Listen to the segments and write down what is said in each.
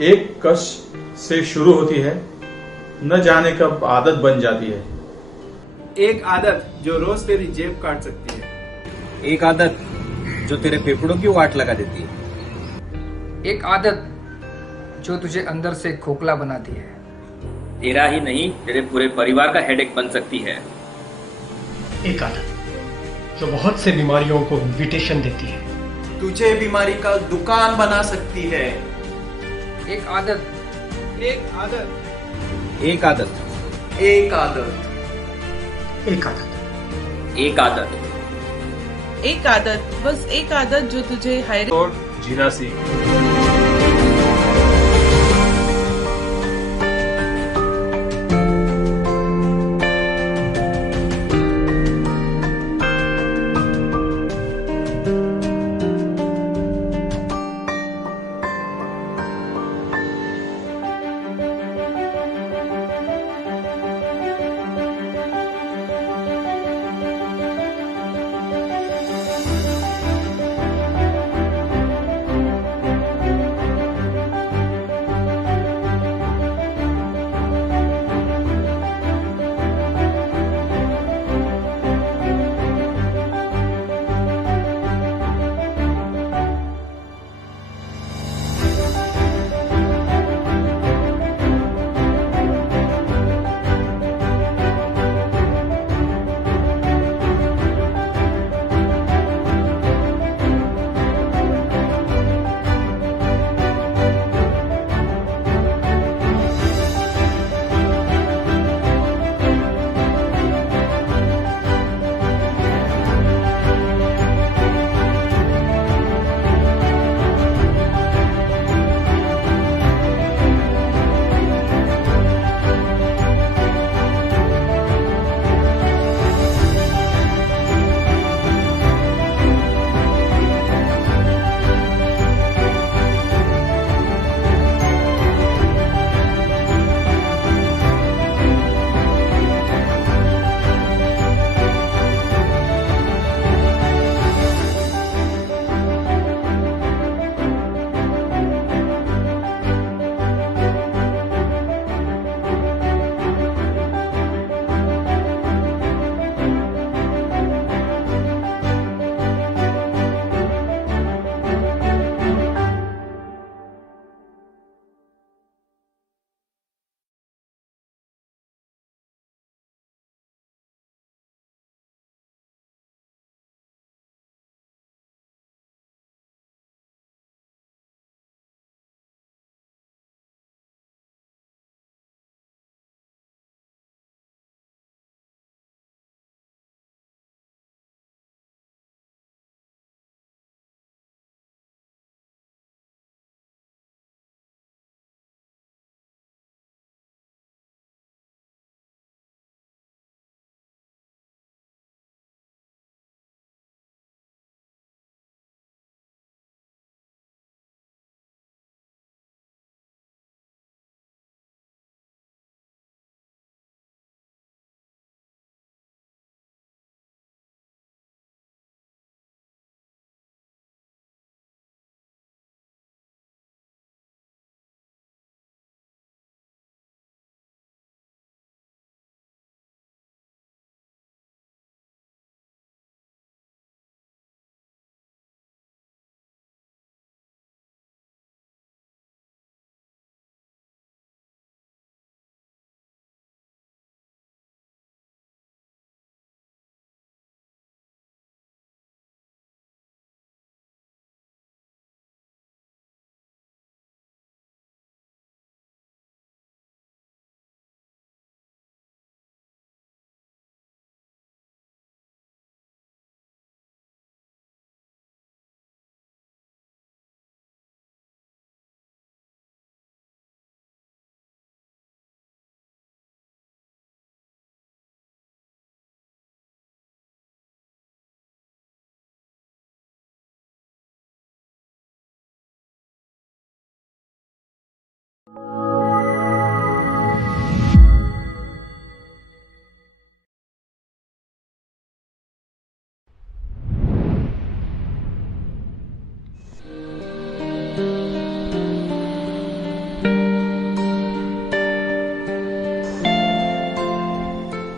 एक कष्ट से शुरू होती है, न जाने कब आदत बन जाती है। एक आदत जो रोज तेरी जेब काट सकती है। एक आदत जो तेरे फेफड़ों की वाट लगा देती है। एक आदत जो तुझे अंदर से खोखला बनाती है। तेरा ही नहीं, तेरे पूरे परिवार का हेडेक बन सकती है। एक आदत जो बहुत से बीमारियों को इन्विटेशन देती है। तुझे बीमारी का दुकान बना सकती है। एक आदत, एक आदत, एक आदत, एक आदत, एक आदत, एक आदत, एक आदत, बस एक आदत जो तुझे जीना सीख।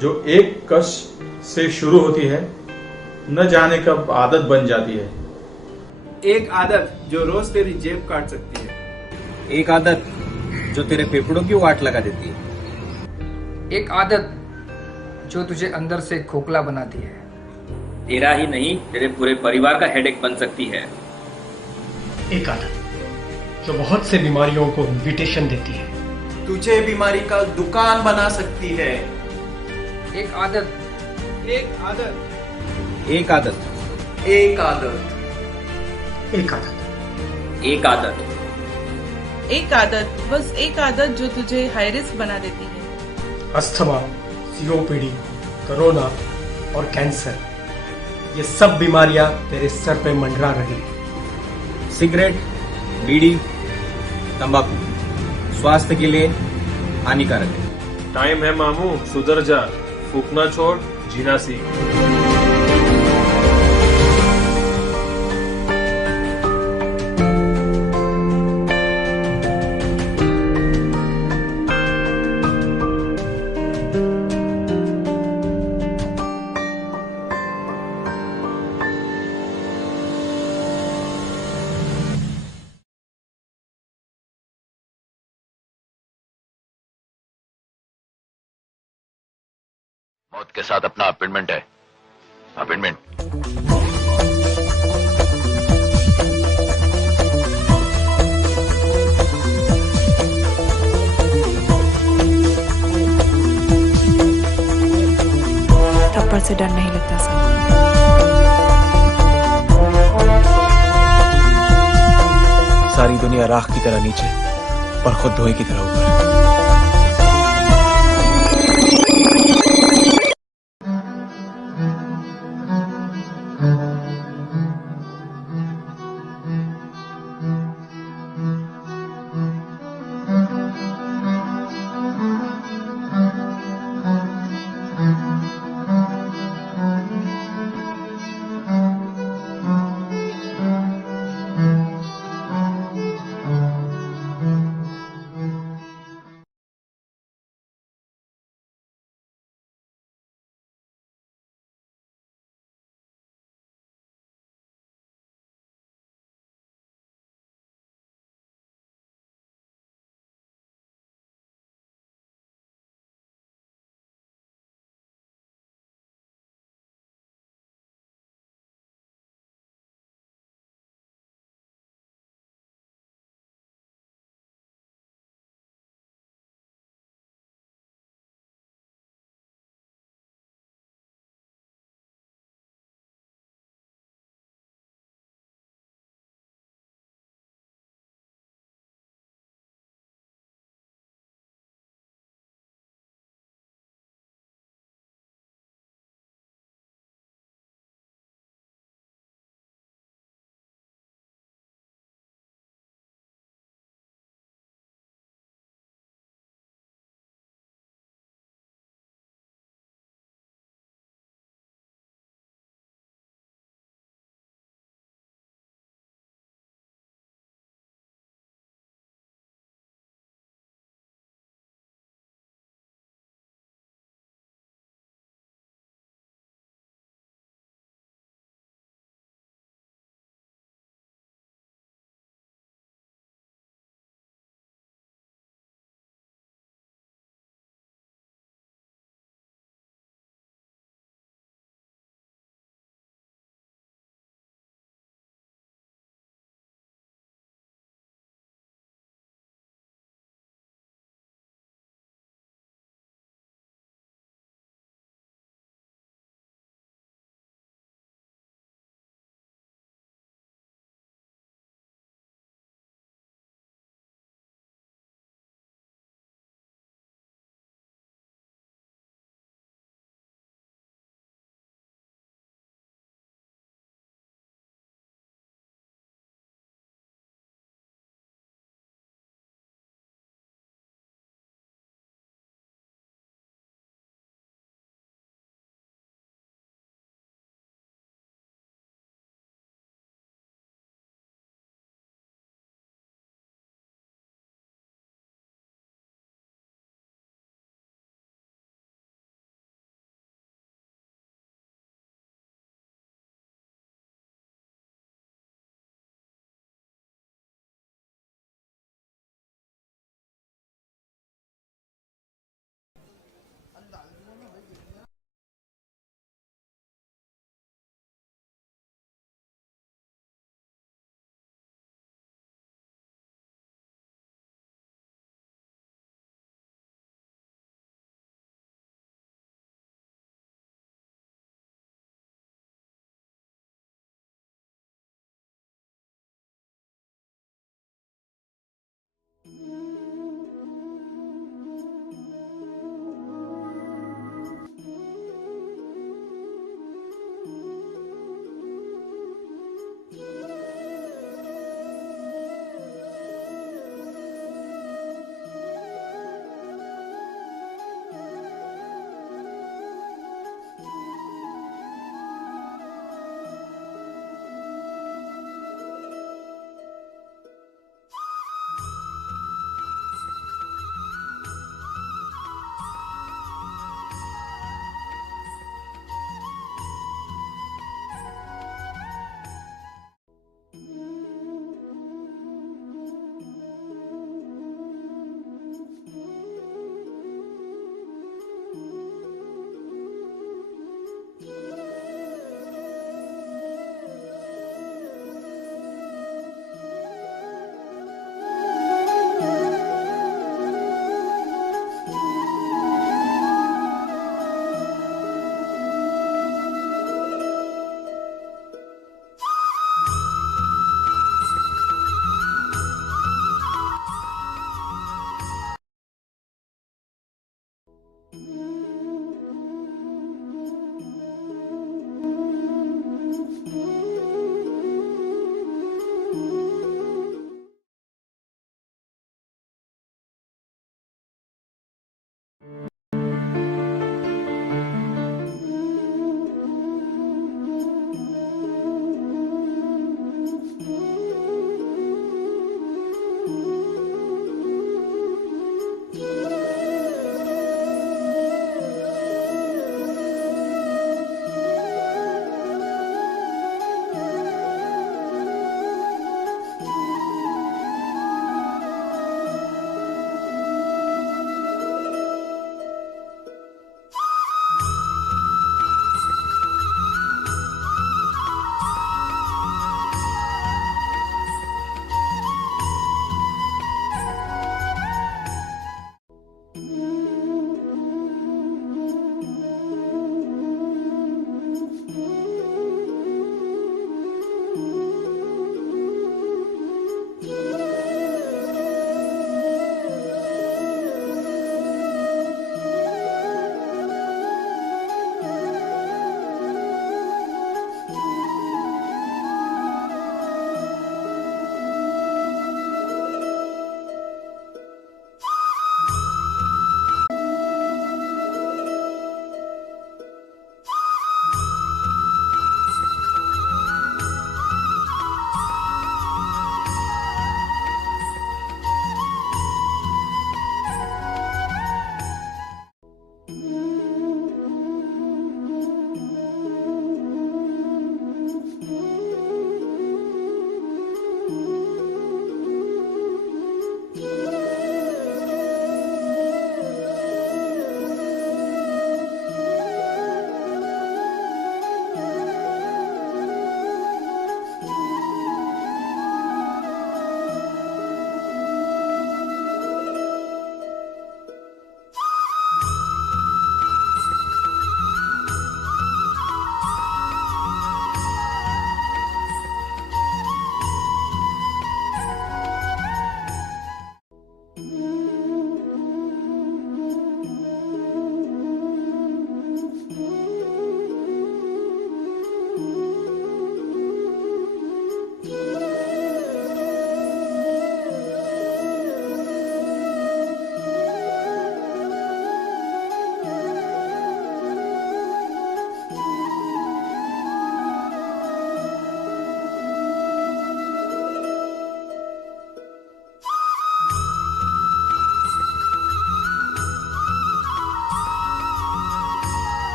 जो एक कष्ट से शुरू होती है न जाने कब आदत बन जाती है। एक आदत जो रोज तेरी जेब काट सकती है। एक आदत जो तेरे फेफड़ों की वाट लगा देती है। एक आदत जो तुझे अंदर से खोखला बनाती है। तेरा ही नहीं, तेरे पूरे परिवार का हेडेक बन सकती है। एक आदत जो बहुत से बीमारियों को इन्विटेशन देती है। तुझे बीमारी का दुकान बना सकती है। एक आदत एक आदत एक आदत एक आदत एक आदत एक आदत एक आदत बस एक आदत जो तुझे हाई रिस्क बना देती है। अस्थमा, सीओपीडी, कोरोना और कैंसर, ये सब बीमारियां तेरे सर पे मंडरा रही। सिगरेट, बीड़ी, तंबाकू स्वास्थ्य के लिए हानिकारक है। टाइम है मामू, सुधर जा, फूकना छोड़, जीना सीख। मौत के साथ अपना अपॉइंटमेंट है। अपॉइंटमेंट। थप्पड़ से डर नहीं लगता सर। सारी दुनिया राख की तरह नीचे और खुद धुएं की तरह ऊपर।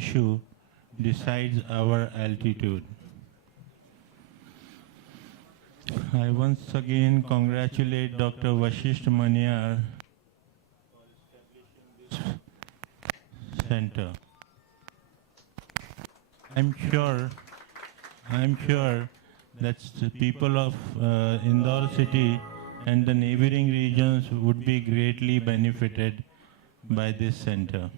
issue decides our altitude. I once again congratulate Dr. Vashisht Manyar Center. I'm sure that the people of Indore city and the neighboring regions would be greatly benefited by this center.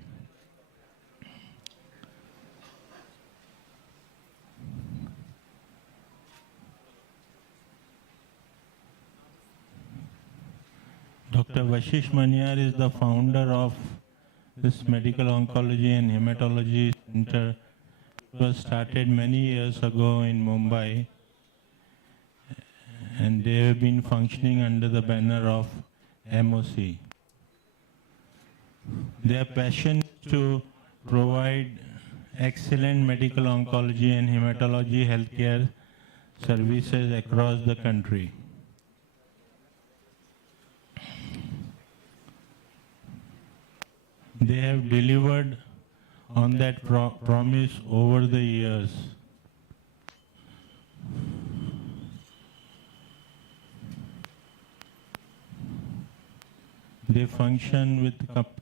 Dr. Vashisht Manyar is the founder of this medical oncology and hematology center. It was started many years ago in Mumbai, and they have been functioning under the banner of MOC. Their passion is to provide excellent medical oncology and hematology healthcare services across the country. They have delivered on that promise over the years. They function with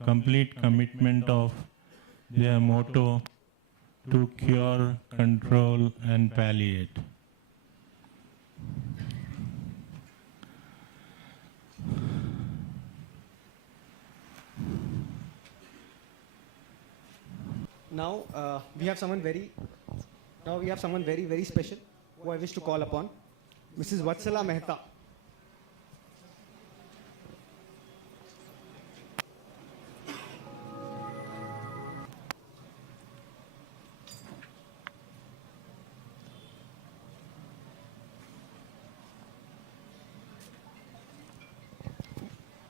complete commitment of their motto to cure, control, and palliate. Now we have someone very special who I wish to call upon, Mrs. Vatsala Mehta.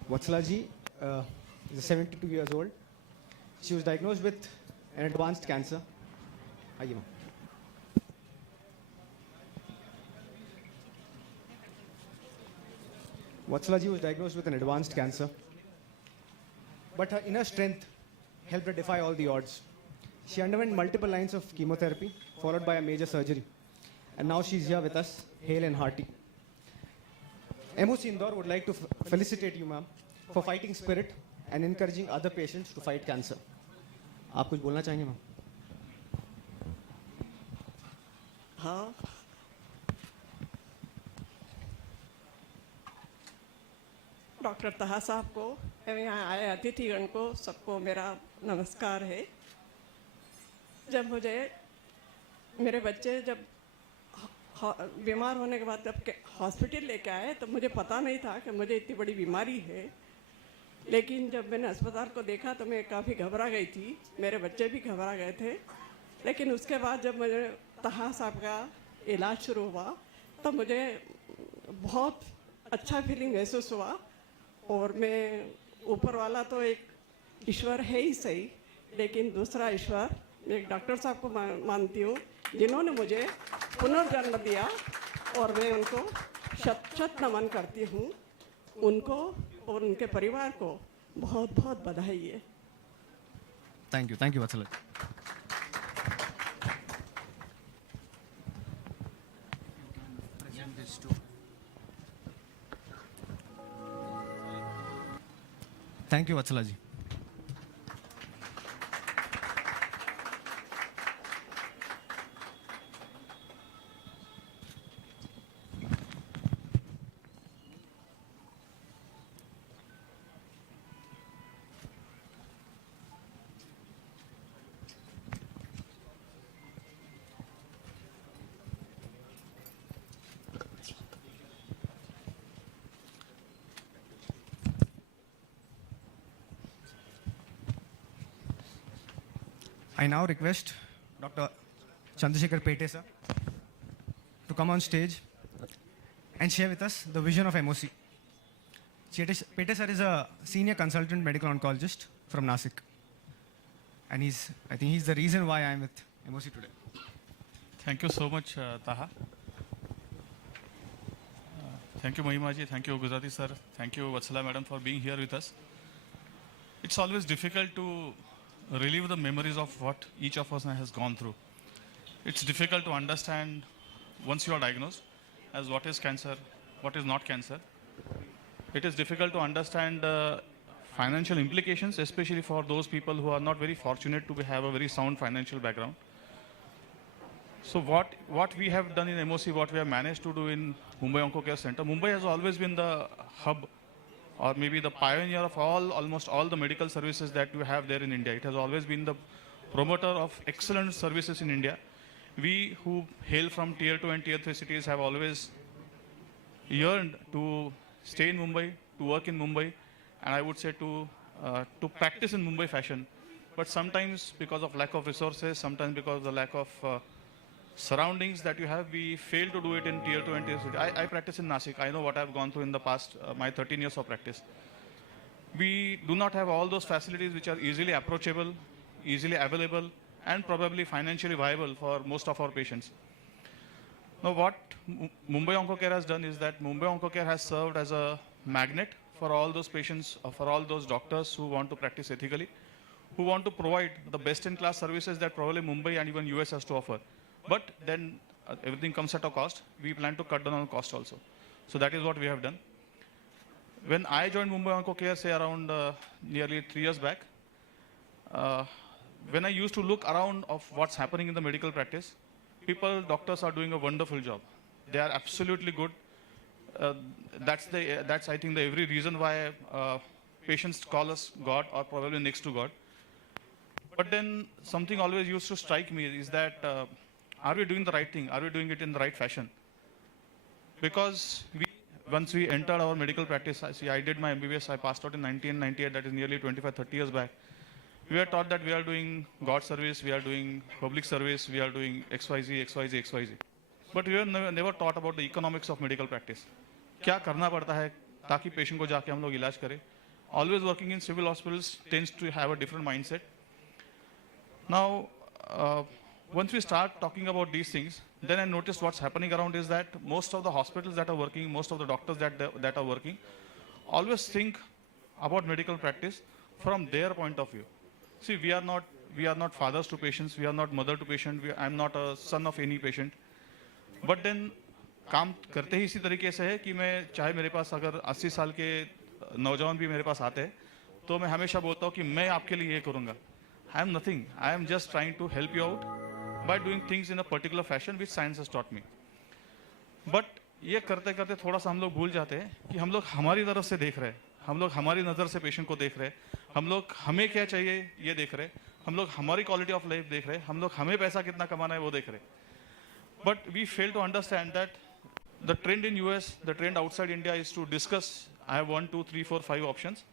Vatsala ji is 72 years old. She was diagnosed with an advanced cancer. आइए ma'am. Vatsala ji was diagnosed with an advanced cancer, but her inner strength helped her defy all the odds. She underwent multiple lines of chemotherapy, followed by a major surgery, and now she's here with us, hale and hearty. MOC Indore would like to felicitate you, ma'am, for fighting spirit and encouraging other patients to fight cancer. आप कुछ बोलना चाहेंगे ma'am? हाँ, doctor तहा साहब को एवं यहाँ आए अतिथिगण को सबको मेरा नमस्कार है. जब मेरे बच्चे जब बीमार होने के बाद जब हॉस्पिटल लेके आए तो मुझे पता नहीं था कि मुझे इतनी बड़ी बीमारी है. लेकिन जब मैंने अस्पताल को देखा तो मैं काफ़ी घबरा गई थी, मेरे बच्चे भी घबरा गए थे. लेकिन उसके बाद जब मुझे तहा साहब का इलाज शुरू हुआ तो मुझे बहुत अच्छा फीलिंग महसूस हुआ. और मैं ऊपर वाला तो एक ईश्वर है ही सही, लेकिन दूसरा ईश्वर मैं एक डॉक्टर साहब को मानती हूँ जिन्होंने मुझे पुनर्जन्म दिया, और मैं उनको शत शत नमन करती हूँ. उनको और उनके परिवार को बहुत बहुत बधाई है. Thank you Vatsala. Thank you Vatsala ji. I now request Dr. Chandrasekhar Pete sir to come on stage and share with us the vision of MOC. Pete sir is a senior consultant medical oncologist from Nasik, and I think he's the reason why I'm with MOC today. Thank you so much, Taha. Thank you, Mahima ji. Thank you, Gujarati sir. Thank you, Vatsala madam, for being here with us. It's always difficult to relive the memories of what each of us has gone through. It's difficult to understand once you are diagnosed as what is cancer, what is not cancer. It is difficult to understand financial implications, especially for those people who are not very fortunate to have a very sound financial background. So what we have done in MOC, what we have managed to do in Mumbai Onco Care Center, Mumbai has always been the hub or maybe the pioneer of almost all the medical services that you have there in India. It has always been the promoter of excellent services in India. We who hail from tier 2 and tier 3 cities have always yearned to stay in Mumbai, to work in Mumbai, and I would say to practice in Mumbai fashion. But sometimes because of lack of resources, sometimes because of the lack of surroundings that you have, we fail to do it in tier 2 and tier 3. I practice in Nashik. I know what I've gone through in the past, my 13 years of practice. We do not have all those facilities which are easily approachable, easily available, and probably financially viable for most of our patients. Now what Mumbai Onco Care has done is that Mumbai Onco Care has served as a magnet for all those patients, for all those doctors who want to practice ethically, who want to provide the best-in-class services that probably Mumbai and even US has to offer. But then everything comes at a cost. We plan to cut down on cost also. So that is what we have done. When I joined Mumbai Onco Care, say around nearly 3 years back, when I used to look around of what's happening in the medical practice, doctors are doing a wonderful job. They are absolutely good. That's I think the every reason why patients call us God or probably next to God. But then something always used to strike me is that are we doing the right thing? Are we doing it in the right fashion? Because once we entered our medical practice, I did my MBBS, I passed out in 1998, that is nearly 25-30 years back. We were taught that we are doing God service, we are doing public service, we are doing XYZ, XYZ, XYZ. But we were never taught about the economics of medical practice. क्या करना पड़ता है ताकि patient को जाके हम लोग इलाज करें. Always working in civil hospitals tends to have a different mindset. Now, once we start talking about these things, then I noticed what's happening around is that most of the hospitals that are working, most of the doctors that are working, always think about medical practice from their point of view. See, we are not fathers to patients, we are not mother to patient, I'm not a son of any patient. But then काम करते ही इसी तरीके से है कि मैं चाहे मेरे पास अगर 80 साल के नौजवान भी मेरे पास आते हैं तो मैं हमेशा बोलता हूँ कि मैं आपके लिए ये करूँगा. I am nothing. I am just trying to help you out by doing things in a particular fashion which science has taught me. But ये करते करते थोड़ा सा हम लोग भूल जाते हैं कि हम लोग हमारी तरफ से देख रहे हैं, हम लोग हमारी नज़र से पेशेंट को देख रहे हैं, हम लोग हमें क्या चाहिए ये देख रहे हैं, हम लोग हमारी क्वालिटी ऑफ लाइफ देख रहे हैं, हम लोग हमें पैसा कितना कमाना है वो देख रहे हैं. But we fail to understand that the trend in US, the trend outside India is to discuss, I have 1, 2, 3, 4, 5 options.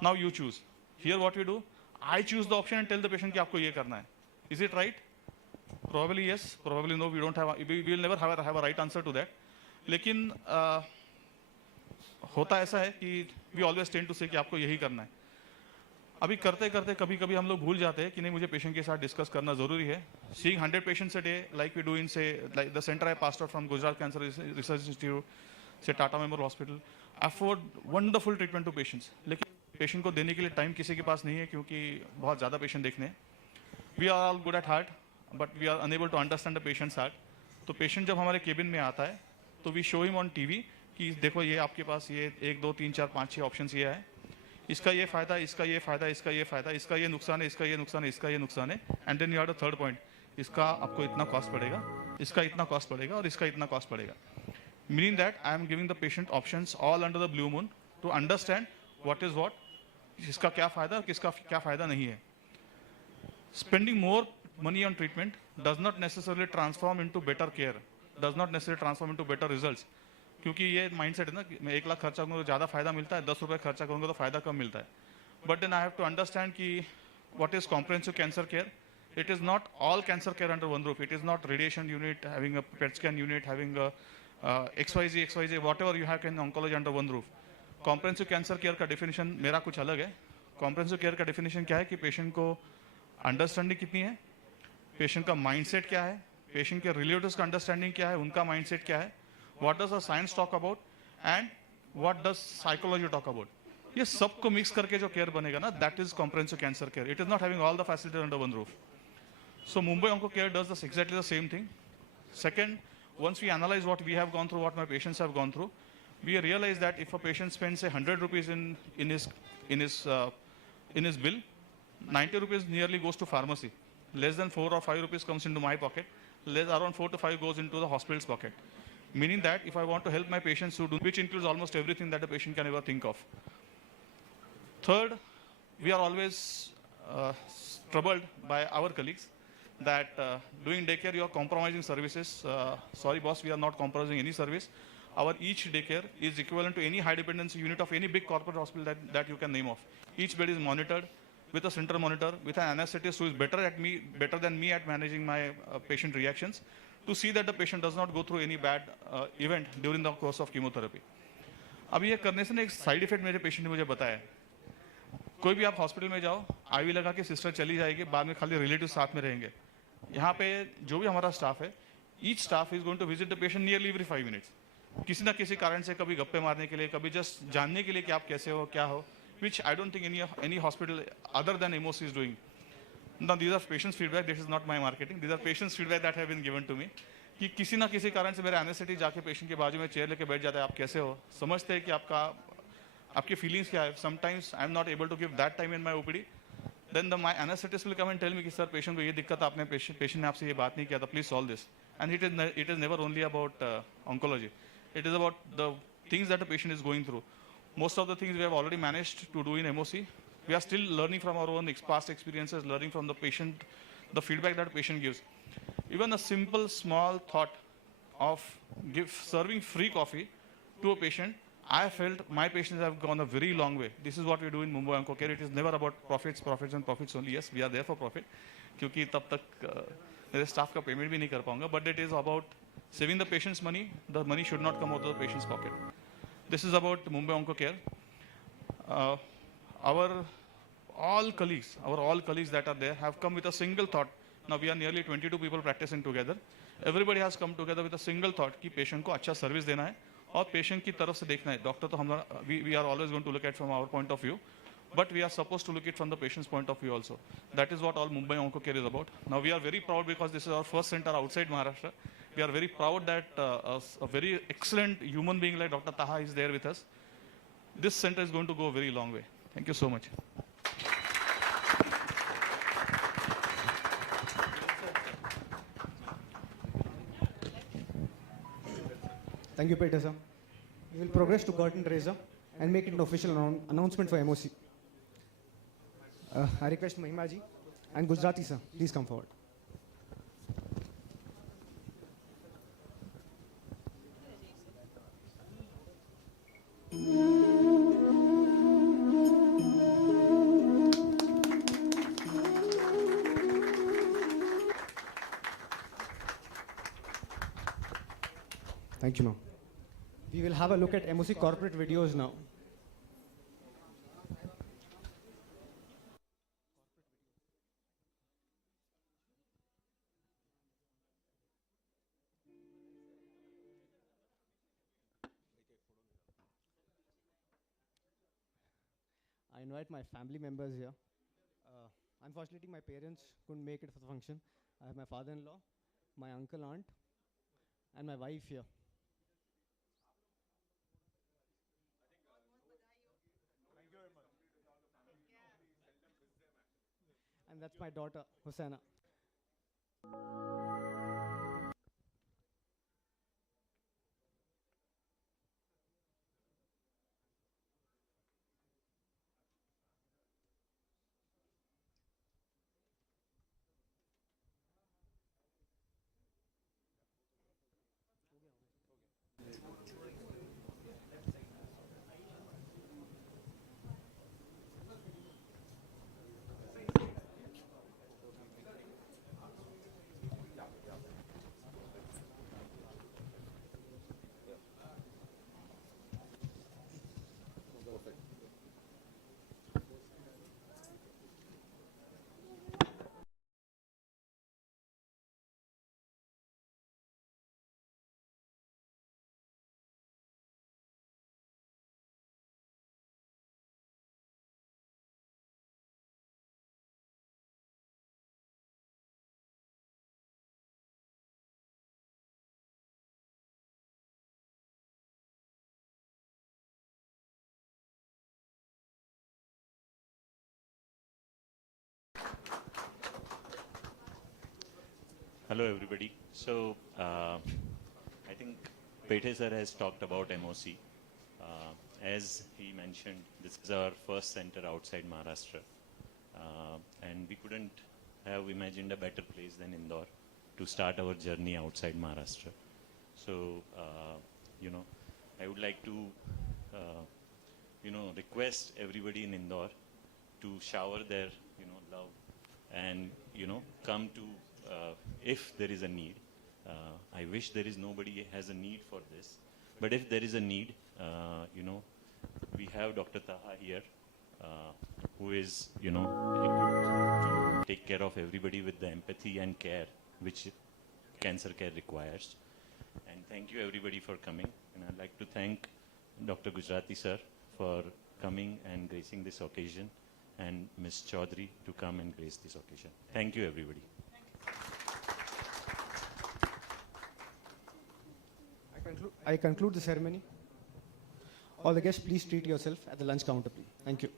Now you choose. Here what we do, I choose the option and tell the patient कि आपको ये करना है. Is it right? Probably yes, probably no. We will never have a right answer to that. लेकिन होता ऐसा है कि we always tend to say कि आपको यही करना है. अभी करते करते कभी कभी हम लोग भूल जाते हैं कि नहीं मुझे पेशेंट के साथ डिस्कस करना जरूरी है. Seeing 100 patients a day, like we do in say like the center I passed out from Gujarat Cancer Research Institute, say Tata Memorial Hospital, afford wonderful treatment to patients. लेकिन patient को देने के लिए time किसी के पास नहीं है क्योंकि बहुत ज़्यादा पेशेंट देखने हैं. We are all good at heart but we are unable to understand the patient's heart. तो पेशेंट जब हमारे केबिन में आता है तो we show him on TV कि देखो ये आपके पास ये 1, 2, 3, 4, 5, 6 ऑप्शन ये है, इसका ये फ़ायदा, इसका ये फ़ायदा, इसका ये फ़ायदा, इसका ये नुकसान है, इसका ये नुकसान है, इसका ये नुकसान है. And then you are the third point, इसका आपको इतना कॉस्ट पड़ेगा, इसका इतना कॉस्ट पड़ेगा और इसका इतना कॉस्ट पड़ेगा. Meaning that I am giving the patient options all under the blue moon to understand what is what, इसका क्या फ़ायदा और किसका क्या फ़ायदा नहीं है. Spending more money on treatment does not necessarily transform into better care, does not necessarily transform into better results. क्योंकि ये माइंडसेट है ना कि मैं 1 लाख खर्चा करूँगा तो ज़्यादा फायदा मिलता है, 10 रुपये खर्चा करूँगा तो फायदा कम मिलता है. But then I have to understand कि what is comprehensive cancer care. It is not all cancer care under one roof. It is not radiation unit, having a PET scan unit, having a XYZ, whatever you have in oncology under one roof. Comprehensive cancer care का definition मेरा कुछ अलग है. Comprehensive care का definition क्या है कि patient को अंडरस्टैंडिंग कितनी है, पेशेंट का माइंडसेट क्या है, पेशेंट के रिलेटिव्स का अंडरस्टैंडिंग क्या है, उनका माइंडसेट क्या है, what does the science talk about and what does psychology talk about. ये सबको मिक्स करके जो केयर बनेगा ना, that is comprehensive cancer care. It is not having all the facilities under one roof. So Mumbai Onco Care does this exactly the same thing. Second, once we analyze what we have gone through, what my patients have gone through, we realize that if a patient spends say 100 rupees in his bill, 90 rupees nearly goes to pharmacy. Less than 4 or 5 rupees comes into my pocket. Around 4 to 5 goes into the hospital's pocket. Meaning that if I want to help my patients who do, which includes almost everything that a patient can ever think of. Third, we are always troubled by our colleagues that doing daycare you are compromising services. Sorry boss, we are not compromising any service. Our each daycare is equivalent to any high dependency unit of any big corporate hospital that you can name of. Each bed is monitored with a central monitor, with an anesthetist who is better than me at managing my patient reactions, to see that the patient does not go through any bad event during the course of chemotherapy. अब ये करने से ना एक side effect मेरे patient ने मुझे बताया है. कोई भी आप हॉस्पिटल में जाओ, आईवी लगा के सिस्टर चली जाएगी, बाद में खाली रिलेटिव साथ में रहेंगे. यहाँ पे जो भी हमारा स्टाफ है, each staff is going to visit the patient nearly every 5 minutes. किसी ना किसी कारण से कभी गप्पे मारने के लिए, कभी जस्ट जानने के लिए कि आप कैसे हो, क्या हो, which I don't think any hospital other than MOC is doing. Now these are patients' feedback. This is not my marketing. These are patients' feedback that have been given to me. कि किसी ना किसी कारण से मेरा anaesthetic जाके patient के बाजू में चेयर लेके बैठ जाता है, आप कैसे हो, समझते हैं कि आपकी फीलिंग्स क्या है. Sometimes I am not able to give that time in my OPD. Then the my anaesthetist will come and tell me कि सर पेशेंट को ये दिक्कत, आपने पेशेंट ने आपसे ये बात नहीं किया था, please solve this. And it is never only about oncology. It is about the things that the patient is going through. Most of the things we have already managed to do in MOC. We are still learning from our own past experiences, learning from the patient, the feedback that the patient gives. Even a simple, small thought of serving free coffee to a patient, I felt my patients have gone a very long way. This is what we do in Mumbai Onco Care. It is never about profits and profits only. Yes, we are there for profit. क्योंकि तब तक मेरे staff का payment भी नहीं कर पाऊंगा. But it is about saving the patient's money. The money should not come out of the patient's pocket. This is about Mumbai Onco Care. All colleagues that are there have come with a single thought. Now we are nearly 22 people practicing together. Everybody has come together with a single thought कि patient को अच्छा service देना है और patient की तरफ से देखना है. Doctor तो हम we are always going to look at from our point of view, but we are supposed to look at from the patient's point of view also. That is what all Mumbai Onco Care is about. Now we are very proud because this is our first center outside Maharashtra. We are very proud that a very excellent human being like Dr. Taha is there with us. This center is going to go a very long way. Thank you so much. Thank you, Peter, sir. We will progress to curtain raiser and make it an official announcement for MOC. I request Mahima ji and Gujarati sir, please come forward. Thank you, ma'am. We will have a look at MOC corporate videos now. I invite my family members here. Unfortunately, my parents couldn't make it for the function. I have my father-in-law, my uncle, aunt, and my wife here. And that's my daughter, Hosanna. Hello, everybody. So, I think Pete sir has talked about MOC. As he mentioned, this is our first center outside Maharashtra. And we couldn't have imagined a better place than Indore to start our journey outside Maharashtra. So, I would like to, request everybody in Indore to shower their, love and, come to, if there is a need. I wish there is nobody has a need for this, but if there is a need, we have Dr. Taha here, who is, equipped to take care of everybody with the empathy and care which cancer care requires. And thank you everybody for coming. And I'd like to thank Dr. Gujarati sir for coming and gracing this occasion, and Ms. Chaudhary to come and grace this occasion. Thank you everybody. I conclude the ceremony. All the guests, please treat yourself at the lunch counter, please. Thank you.